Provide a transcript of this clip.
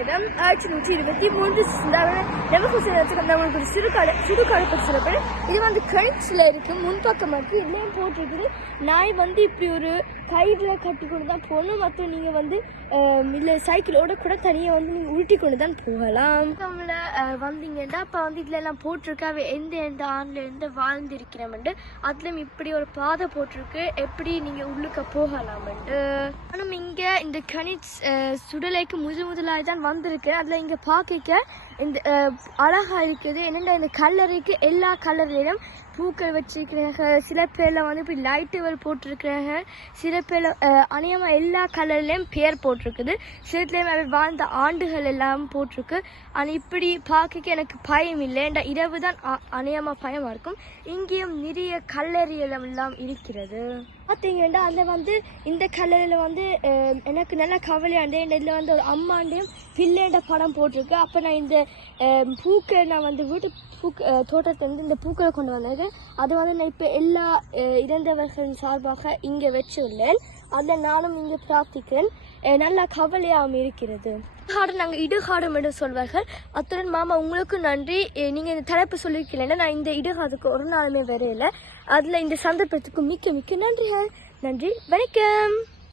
இடம் 1823 நம்மளுக்கு ஒரு சுடுகாடு பற்றி சொல்லப்படும். இது வந்து கணிச்சில் இருக்குது, முன்பக்கமாக இதுலேயும் போட்டிருக்குது. நாய் வந்து இப்படி ஒரு கயிறில் கட்டி கொண்டு தான் போகணும். மற்ற நீங்கள் வந்து இல்லை சைக்கிளோட கூட தனியாக வந்து நீங்கள் உருட்டி கொண்டு தான் போகலாம். நம்மள வந்தீங்கன்னா அப்போ வந்து இதில் எல்லாம் போட்டிருக்காவே எந்த ஆண்டில் எந்த வாழ்ந்திருக்கிறோம்ண்டு அதுலேயும் இப்படி ஒரு பாதை போட்டிருக்கு, எப்படி நீங்கள் உள்ளுக்க போகலாம்ண்டு. ஆனால் இங்கே இந்த கணிச் சுடலைக்கு முதலாக தான் வந்திருக்கேன். அதில் இங்கே பார்க்க இந்த அழகாக இருக்குது. என்னென்ன இந்த கல்லறைக்கு எல்லா கலர்லையும் பூக்கள் வச்சிருக்கிறாங்க. சில பேரில் வந்து இப்படி லைட்டுகள் போட்டிருக்கிறாங்க. சில பேரில் அநேகமாக எல்லா கலர்லேயும் பேர் போட்டிருக்குது. சிலத்துலேயும் அவர் வாழ்ந்த ஆண்டுகள் எல்லாம் போட்டிருக்கு. ஆனால் இப்படி பார்க்க எனக்கு பயம் இல்லை. என்ற இரவு தான் அநேகமாக பயமாக இருக்கும். இங்கேயும் நிறைய கல்லறைகள் எல்லாம் இருக்கிறது. பார்த்தீங்கன்னா அதில் வந்து இந்த கல்லறையில் வந்து எனக்கு நல்ல கவலையாண்டே. இதில் வந்து ஒரு அம்மாண்டையும் பிள்ளைண்ட படம் போட்டிருக்கு. அப்போ நான் இந்த பூக்களை நான் வந்து வீட்டு தோட்டத்திலேருந்து இந்த பூக்களை கொண்டு வந்தேன். அது வந்து நான் இப்போ எல்லா இறந்தவர்களின் சார்பாக இங்கே வச்சுள்ளேன். அதில் நானும் இங்கே பிரார்த்திக்கிறேன். நல்லா கவலையாகவும் இருக்கிறது. நாங்கள் இடுகாடும் என்று சொல்வார்கள். அத்துடன் மாமா உங்களுக்கு நன்றி. நீங்கள் இந்த தலைப்பு சொல்லியிருக்கீங்கன்னா நான் இந்த இடுகாடுக்கு ஒரு நாளுமே வரையில. அதில் இந்த சந்தர்ப்பத்துக்கு மிக்க மிக்க நன்றிகள். நன்றி, வணக்கம்.